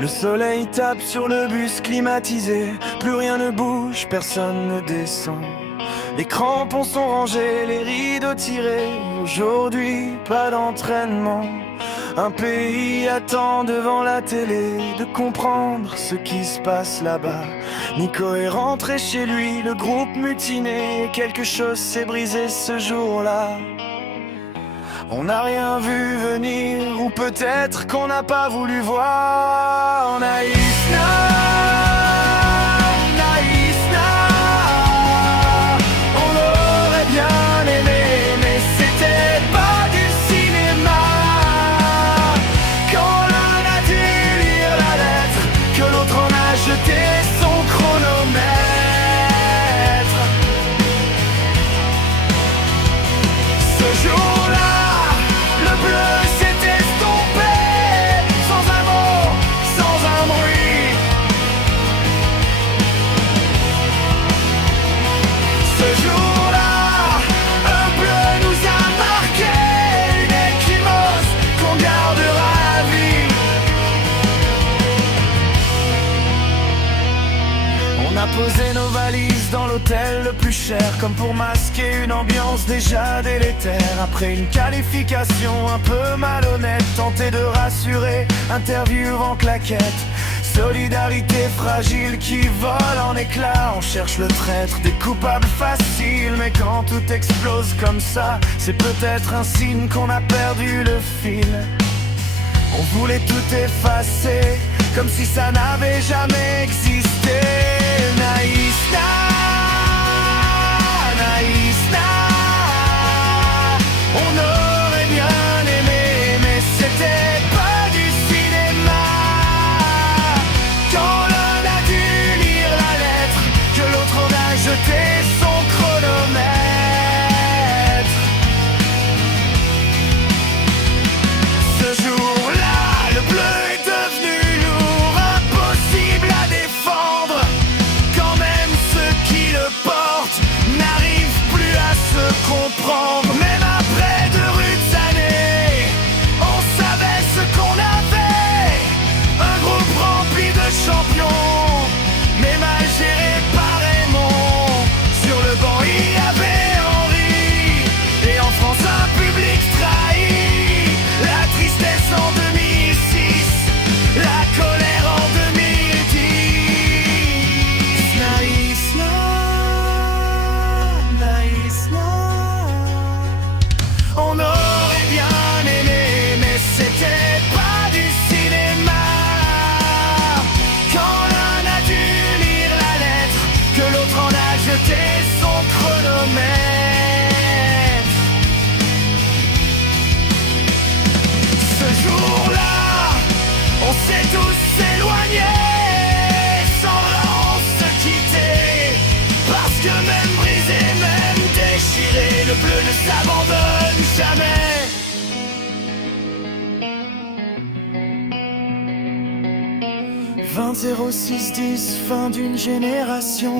Le soleil tape sur le bus climatisé, plus rien ne bouge, personne ne descend. Les crampons sont rangés, les rideaux tirés. Aujourd'hui, pas d'entraînement. Un pays attend devant la télé de comprendre ce qui se passe là-bas. Nico est rentré chez lui, le groupe mutiné. Quelque chose s'est brisé ce jour-là. On n'a rien vu venir, ou peut-être qu'on n'a pas voulu voir. Naïsna, Naïsna, on aurait bien aimé, mais c'était pas du cinéma. Quand l'un a dû lire la lettre, que l'autre en a jeté son chronomètre. Ce jour-là, poser nos valises dans l'hôtel le plus cher, comme pour masquer une ambiance déjà délétère. Après une qualification un peu malhonnête, tenter de rassurer, interview en claquette. Solidarité fragile qui vole en éclats. On cherche le traître, des coupables faciles. Mais quand tout explose comme ça, c'est peut-être un signe qu'on a perdu le fil. On voulait tout effacer, comme si ça n'avait jamais existé. Naïsna, Naïsna, on aurait bien aimé, mais c'était pas du cinéma. Quand l'un a dû lire la lettre, que l'autre en a jeté son chronomètre. Ce jour-là, le bleu est devenu lourd, impossible à défendre. Quand même ceux qui le portent n'arrivent plus à se comprendre. Même après de rudes années, on savait ce qu'on avait. Un groupe rempli de champions, mais mal géré par Raymond. Sur le banc il y avait Henri, et en France un public trahi. La tristesse en 2006, la colère en 2010. Naïsna, Naïsna, on aurait bien aimé, mais c'était pas du cinéma. Quand l'un a dû lire la lettre, que l'autre en a jeté son chronomètre. Ce jour-là, on s'est tous éloignés, sans vraiment se quitter. Parce que même brisé, même déchiré, le bleu ne s'abandonne jamais. 20-06-10, fin d'une génération.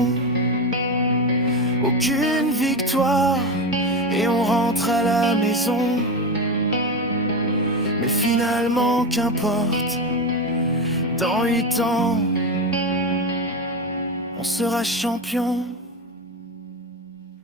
Aucune victoire, et on rentre à la maison. Mais finalement, qu'importe, dans 8 ans, on sera champion.